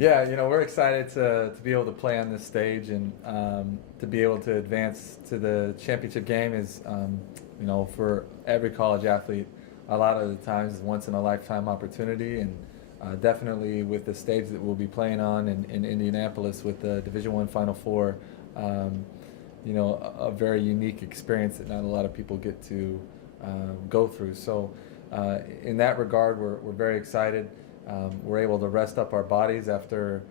Yeah, we're excited to be able to play on this stage and to be able to advance to the championship game is, for every college athlete, a lot of the times is once in a lifetime opportunity, and definitely with the stage that we'll be playing on in Indianapolis with the Division I Final Four, a very unique experience that not a lot of people get to go through. So in that regard, we're very excited. We're able to rest up our bodies after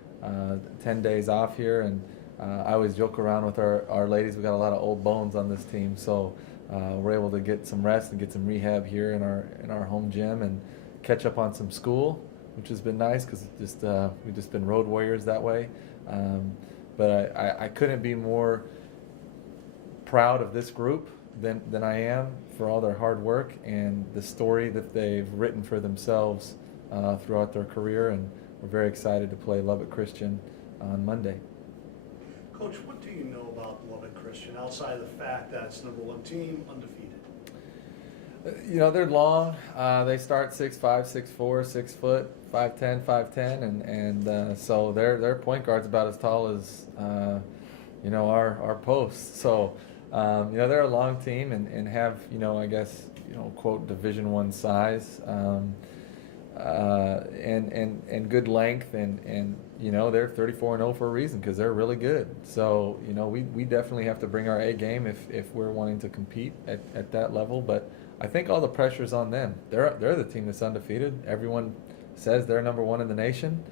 10 days off here, and I always joke around with our ladies. We got a lot of old bones on this team, so we're able to get some rest and get some rehab here in our home gym and catch up on some school, which has been nice because we've just been road warriors that way. But I couldn't be more proud of this group than I am for all their hard work and the story that they've written for themselves throughout their career, and we're very excited to play Lubbock Christian on Monday. Coach, what do you know about Lubbock Christian outside of the fact that it's #1 team, undefeated? They're long. They start 6'5", 6'4", 6 foot, 5'10", 5'10", and so their point guard's about as tall as our posts. So they're a long team and have I guess quote Division I size. And good length, and they're 34-0 for a reason because they're really good. So we definitely have to bring our A game if we're wanting to compete at that level. But I think all the pressure's on them. They're the team that's undefeated. Everyone says they're #1 in the nation,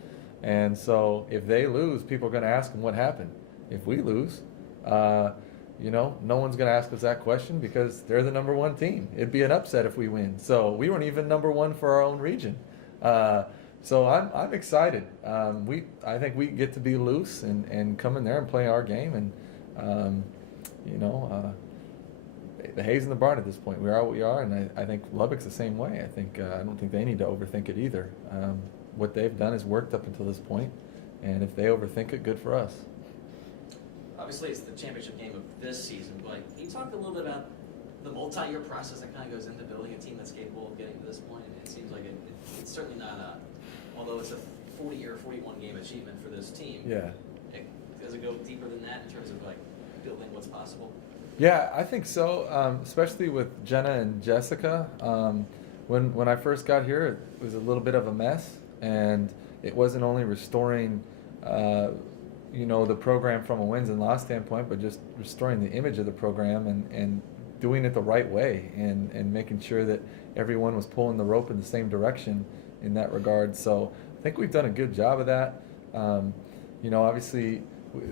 and so if they lose, people are going to ask them what happened. If we lose, no one's going to ask us that question because they're the #1 team. It'd be an upset if we win. So we weren't even #1 for our own region. So I'm excited. I think we get to be loose and come in there and play our game, and the hay's in the barn at this point. We are what we are, and I think Lubbock's the same way. I don't think they need to overthink it either. What they've done has worked up until this point, and if they overthink it, good for us. Obviously, it's the championship game of this season, but can you talk a little bit about the multi-year process that kind of goes into building a team that's capable of getting to this point? It seems like it's certainly not although it's a 40 or 41 game achievement for this team. Yeah. Does it go deeper than that in terms of building what's possible? Yeah, I think so, especially with Jenna and Jessica. When I first got here, it was a little bit of a mess, and it wasn't only restoring the program from a wins and loss standpoint, but just restoring the image of the program and doing it the right way and making sure that everyone was pulling the rope in the same direction in that regard. So I think we've done a good job of that. Obviously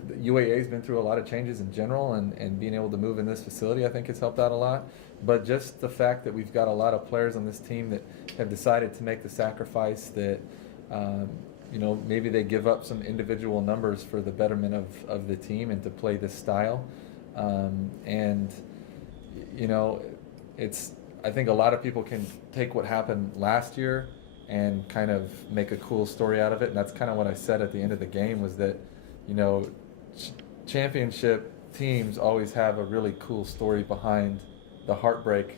the UAA's been through a lot of changes in general, and being able to move in this facility I think has helped out a lot. But just the fact that we've got a lot of players on this team that have decided to make the sacrifice that maybe they give up some individual numbers for the betterment of the team and to play this style. I think a lot of people can take what happened last year and kind of make a cool story out of it. And that's kind of what I said at the end of the game, was that, championship teams always have a really cool story behind the heartbreak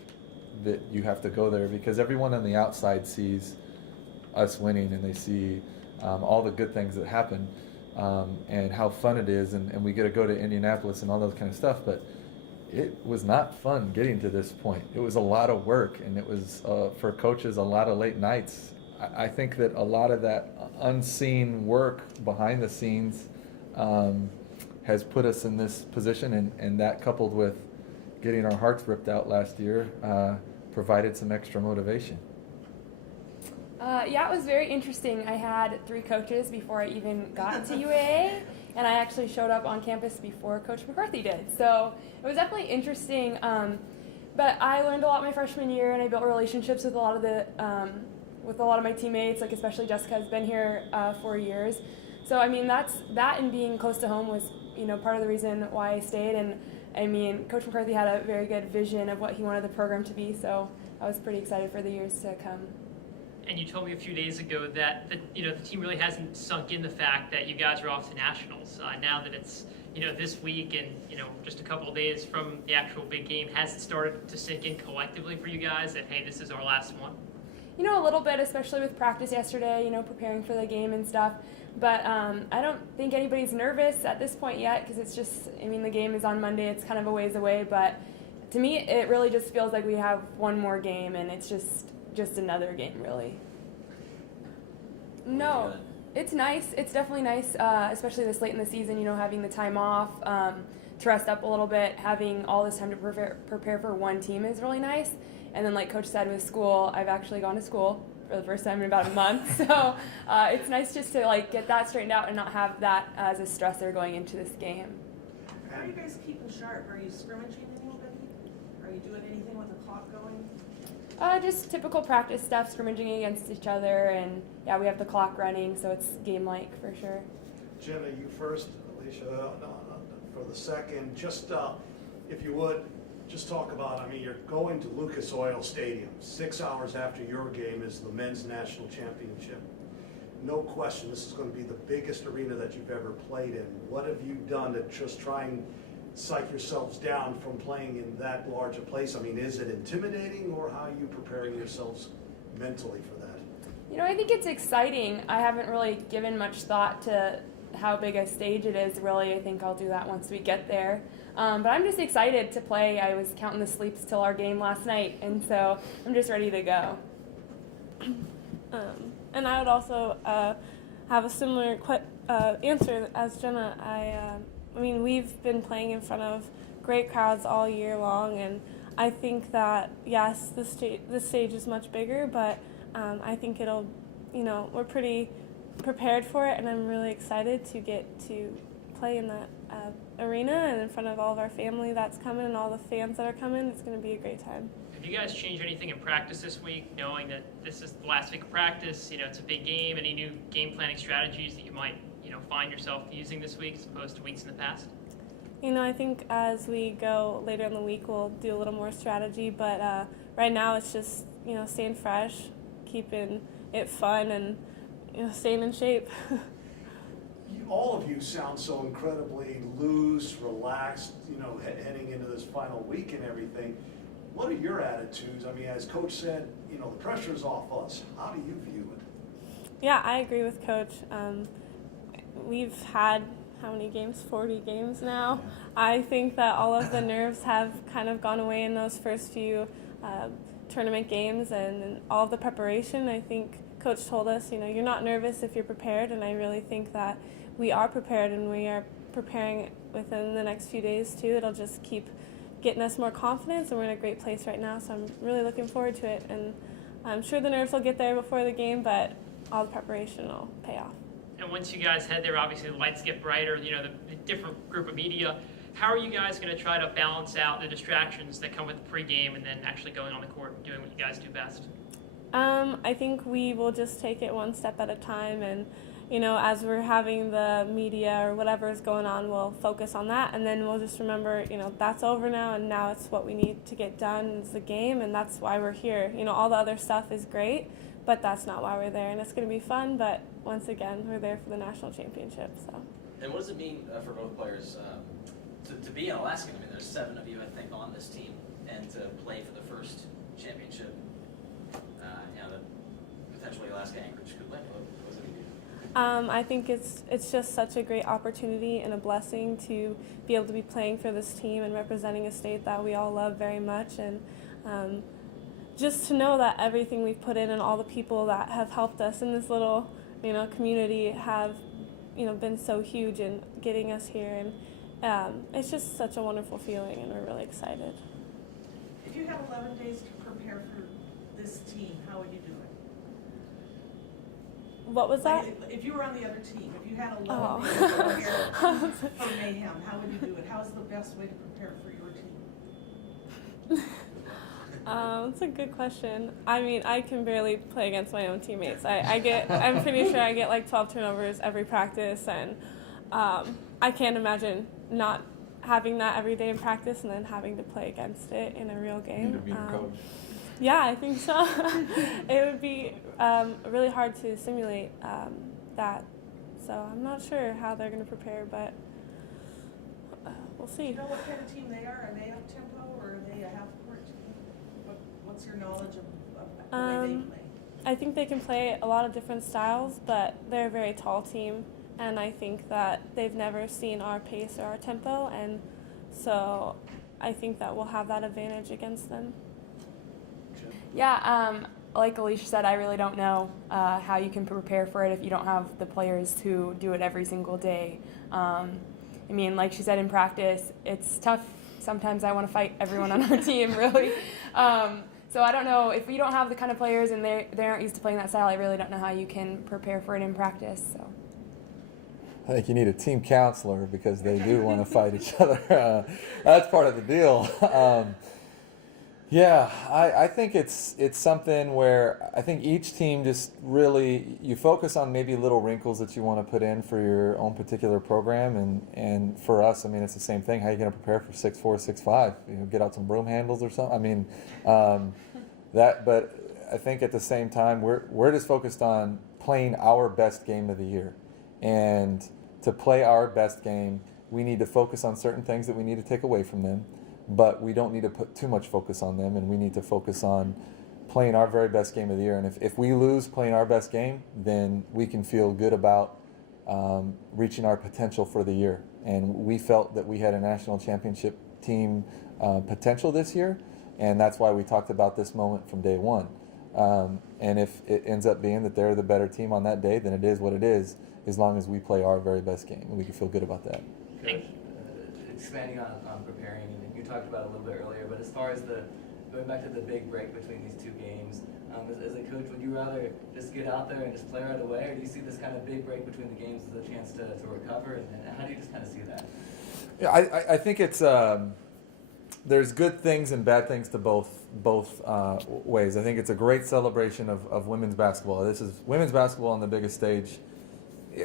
that you have to go there, because everyone on the outside sees us winning and they see all the good things that happen and how fun it is, and we get to go to Indianapolis and all those kind of stuff. But it was not fun getting to this point. It was a lot of work, and it was for coaches a lot of late nights. I think that a lot of that unseen work behind the scenes has put us in this position, and that coupled with getting our hearts ripped out last year provided some extra motivation. Yeah, it was very interesting. I had 3 coaches before I even got into UAA, and I actually showed up on campus before Coach McCarthy did. So it was definitely interesting. But I learned a lot my freshman year, and I built relationships with a lot of my teammates. Especially Jessica has been here 4 years. So I mean, that and being close to home was part of the reason why I stayed. And I mean, Coach McCarthy had a very good vision of what he wanted the program to be. So I was pretty excited for the years to come. And you told me a few days ago that the team really hasn't sunk in the fact that you guys are off to nationals. Now that it's this week and just a couple of days from the actual big game, has it started to sink in collectively for you guys that, hey, this is our last one? A little bit, especially with practice yesterday. Preparing for the game and stuff. But I don't think anybody's nervous at this point yet because it's just, I mean, the game is on Monday. It's kind of a ways away. But to me, it really just feels like we have one more game, and it's just another game, really. No, it's nice. It's definitely nice, especially this late in the season, having the time off to rest up a little bit. Having all this time to prepare for one team is really nice. And then like Coach said with school, I've actually gone to school for the first time in about a month. So it's nice just to like get that straightened out and not have that as a stressor going into this game. How are you guys keeping sharp? Are you scrimmaging anybody? Are you doing anything with the clock going? Just typical practice stuff, scrimmaging against each other, and yeah, we have the clock running, so it's game-like for sure. Jenna, you first, Alysha, for the second. Just, if you would, just talk about, I mean, you're going to Lucas Oil Stadium. 6 hours after your game is the men's national championship. No question, this is going to be the biggest arena that you've ever played in. What have you done to just try and psych yourselves down from playing in that large a place? I mean, is it intimidating, or how are you preparing yourselves mentally for that? I think it's exciting. I haven't really given much thought to how big a stage it is, really. I think I'll do that once we get there. But I'm just excited to play. I was counting the sleeps till our game last night, and so I'm just ready to go. And I would also have a similar answer as Jenna. I mean, we've been playing in front of great crowds all year long, and I think that, yes, this stage is much bigger, but I think it'll, we're pretty prepared for it, and I'm really excited to get to play in that arena and in front of all of our family that's coming and all the fans that are coming. It's going to be a great time. Have you guys changed anything in practice this week, knowing that this is the last week of practice? It's a big game. Any new game planning strategies that you might, find yourself using this week as opposed to weeks in the past? I think as we go later in the week, we'll do a little more strategy. But right now, it's just staying fresh, keeping it fun, and staying in shape. All of you sound so incredibly loose, relaxed, heading into this final week and everything. What are your attitudes? I mean, as Coach said, the pressure's off us. How do you view it? Yeah, I agree with Coach. We've had how many games? 40 games now. I think that all of the nerves have kind of gone away in those first few tournament games and all of the preparation. I think Coach told us, you're not nervous if you're prepared, and I really think that we are prepared, and we are preparing within the next few days too. It'll just keep getting us more confidence, and we're in a great place right now, so I'm really looking forward to it. And I'm sure the nerves will get there before the game, but all the preparation will pay off. And once you guys head there, obviously the lights get brighter, the different group of media. How are you guys going to try to balance out the distractions that come with the pregame and then actually going on the court and doing what you guys do best? I think we will just take it one step at a time, and as we're having the media or whatever is going on, we'll focus on that, and then we'll just remember, that's over now, and now it's what we need to get done is the game, and that's why we're here. All the other stuff is great, but that's not why we're there, and it's going to be fun, but once again, we're there for the national championship. So. And what does it mean for both players to be an Alaskan? I mean, there's 7 of you, I think, on this team, and to play for the first championship, the potentially Alaska Anchorage could win. What does it mean? I think it's just such a great opportunity and a blessing to be able to be playing for this team and representing a state that we all love very much, and just to know that everything we've put in and all the people that have helped us in this little community have been so huge in getting us here, and it's just such a wonderful feeling, and we're really excited. If you had 11 days to prepare for this team, how would you do it? What was that? If you were on the other team, if you had 11 days to prepare for mayhem, how would you do it? How's the best way to prepare for your team? That's a good question. I mean, I can barely play against my own teammates. I'm pretty sure I get like 12 turnovers every practice, and I can't imagine not having that every day in practice and then having to play against it in a real game. You need to be your coach. Yeah, I think so. It would be really hard to simulate that. So I'm not sure how they're going to prepare, but we'll see. Do you know what kind of team they are? Are they up tempo or are they a half court team? What's your knowledge of the way they play? I think they can play a lot of different styles, but they're a very tall team, and I think that they've never seen our pace or our tempo, and so I think that we'll have that advantage against them. Yeah, like Alysha said, I really don't know how you can prepare for it if you don't have the players who do it every single day. I mean, like she said, in practice, it's tough. Sometimes I want to fight everyone on our team, really. So I don't know, if you don't have the kind of players and they aren't used to playing that style, I really don't know how you can prepare for it in practice. So I think you need a team counselor because they do want to fight each other. That's part of the deal. Yeah, I think it's something where I think each team just really, you focus on maybe little wrinkles that you want to put in for your own particular program, and for us, I mean, it's the same thing. How are you going to prepare for 6'4", 6'5"? You know, get out some broom handles or something. I mean, but I think at the same time, we're just focused on playing our best game of the year, and to play our best game, we need to focus on certain things that we need to take away from them. But we don't need to put too much focus on them, and we need to focus on playing our very best game of the year. And if we lose playing our best game, then we can feel good about reaching our potential for the year. And we felt that we had a national championship team potential this year, and that's why we talked about this moment from day one. And if it ends up being that they're the better team on that day, then it is what it is, as long as we play our very best game, and we can feel good about that. Expanding on preparing, and you talked about it a little bit earlier, but as far as going back to the big break between these two games, as a coach, would you rather just get out there and just play right away, or do you see this kind of big break between the games as a chance to recover, and how do you just kind of see that? Yeah, I think it's there's good things and bad things to both ways. I think it's a great celebration of women's basketball. This is women's basketball on the biggest stage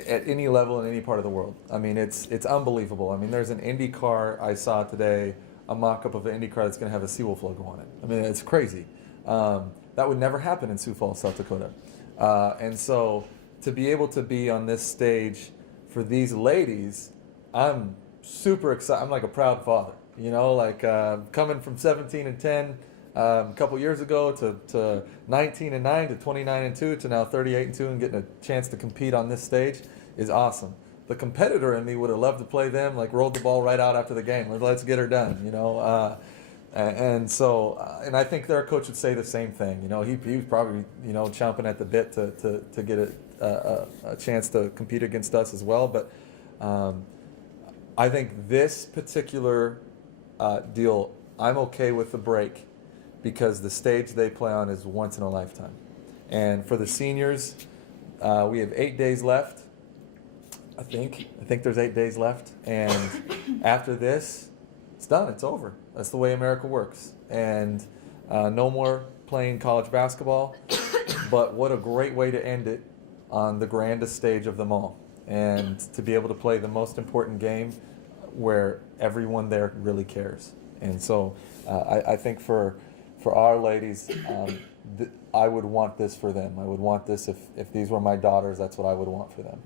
at any level in any part of the world. I mean, it's unbelievable. I mean, there's an Indy car I saw today, a mock-up of an Indy car that's going to have a Seawolf logo on it. I mean, it's crazy. That would never happen in Sioux Falls, South Dakota. And so to be able to be on this stage for these ladies, I'm super excited. I'm like a proud father, you know, like coming from 17-10 a couple years ago to 19-9 to 29-2 to now 38-2 and getting a chance to compete on this stage is awesome. The competitor in me would have loved to play them, like rolled the ball right out after the game. Let's get her done, you know. And I think their coach would say the same thing. You know, he was probably, you know, chomping at the bit to get a chance to compete against us as well. But I think this particular deal, I'm okay with the break, because the stage they play on is once in a lifetime. And for the seniors, we have 8 days left, I think there's 8 days left. And after this, it's done, it's over. That's the way America works. And no more playing college basketball, but what a great way to end it on the grandest stage of them all. And to be able to play the most important game where everyone there really cares. And so I think for our ladies, I would want this for them. I would want this if these were my daughters. That's what I would want for them.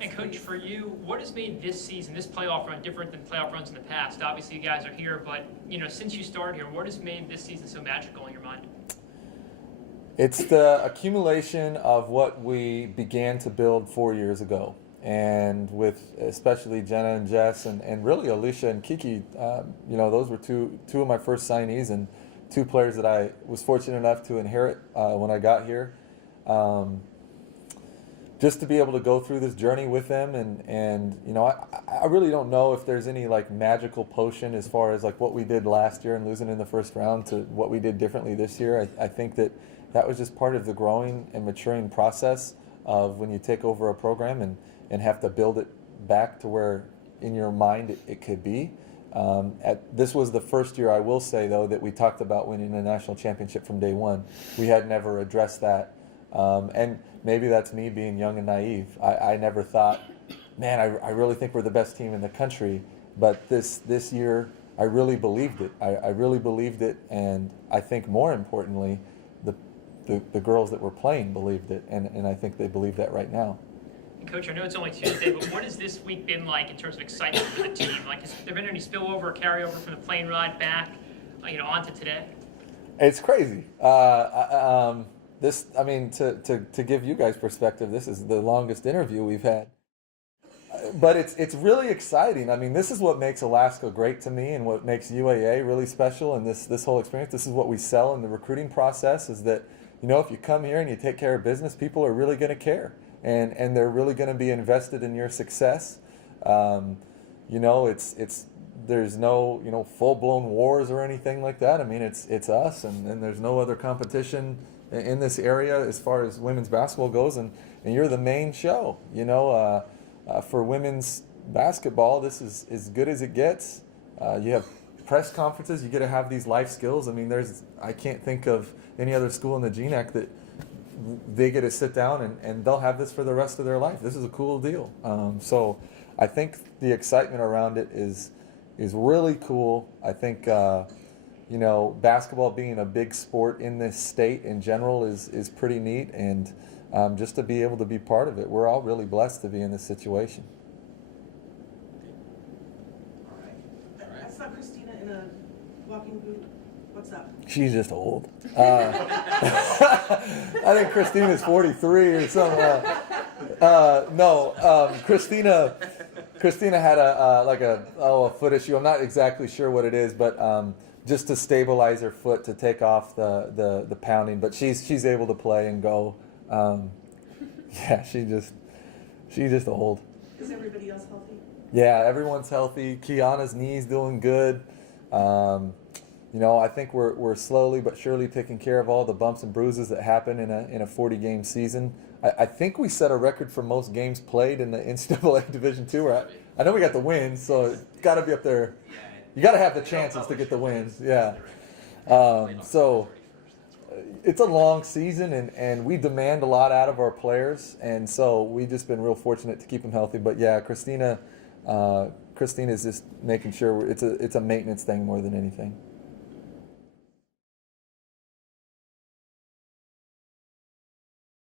And Coach, for you, what has made this season, this playoff run, different than playoff runs in the past? Obviously, you guys are here, but you know, since you started here, what has made this season so magical in your mind? It's the accumulation of what we began to build 4 years ago, and with especially Jenna and Jess, and really Alysha and Kiki. You know, those were two of my first signees, and two players that I was fortunate enough to inherit when I got here. Just to be able to go through this journey with them, and you know, I really don't know if there's any like magical potion as far as like what we did last year and losing in the first round to what we did differently this year. I think that was just part of the growing and maturing process of when you take over a program and have to build it back to where in your mind it could be. This was the first year, I will say though, that we talked about winning a national championship from day one. We had never addressed that. And maybe that's me being young and naive. I never thought, man, I really think we're the best team in the country. But this year, I really believed it. I really believed it, and I think more importantly, the girls that were playing believed it, and I think they believe that right now. And Coach, I know it's only Tuesday, but what has this week been like in terms of excitement for the team? Like, has there been any spillover or carryover from the plane ride back, onto today? It's crazy. this, I mean, to give you guys perspective, this is the longest interview we've had. But it's really exciting. I mean, this is what makes Alaska great to me, and what makes UAA really special, and this whole experience. This is what we sell in the recruiting process, is that, you know, if you come here and you take care of business, people are really going to care, and they're really going to be invested in your success. You know, there's no, you know, full-blown wars or anything like that. I mean, it's us, and there's no other competition in this area as far as women's basketball goes, and you're the main show, you know. For women's basketball, this is as good as it gets. You have press conferences. You get to have these life skills. I mean, I can't think of any other school in the GNAC that they get to sit down and they'll have this for the rest of their life. This is a cool deal. So I think the excitement around it is really cool. I think you know, basketball being a big sport in this state in general is pretty neat, and just to be able to be part of it, we're all really blessed to be in this situation. All right. I saw Christina in a walking boot. What's up? She's just old. I think Christina's 43 or something. No, Christina had a foot issue. I'm not exactly sure what it is, but just to stabilize her foot, to take off the pounding. But she's able to play and go. Yeah, she's just old. Is everybody else healthy? Yeah, everyone's healthy. Kiana's knee's doing good. You know, I think we're slowly but surely taking care of all the bumps and bruises that happen in a 40-game season. I think we set a record for most games played in the NCAA Division II. I know we got the wins, so it's got to be up there. You got to have the chances to get the wins. Yeah. So it's a long season, and we demand a lot out of our players, and so we've just been real fortunate to keep them healthy. But yeah, Christina's just making sure it's a maintenance thing more than anything.